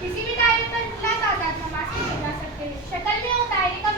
किसी भी दायरे पर लंब आकार का मास्क किए जा सकते हैं। शक्ल में और दायरे का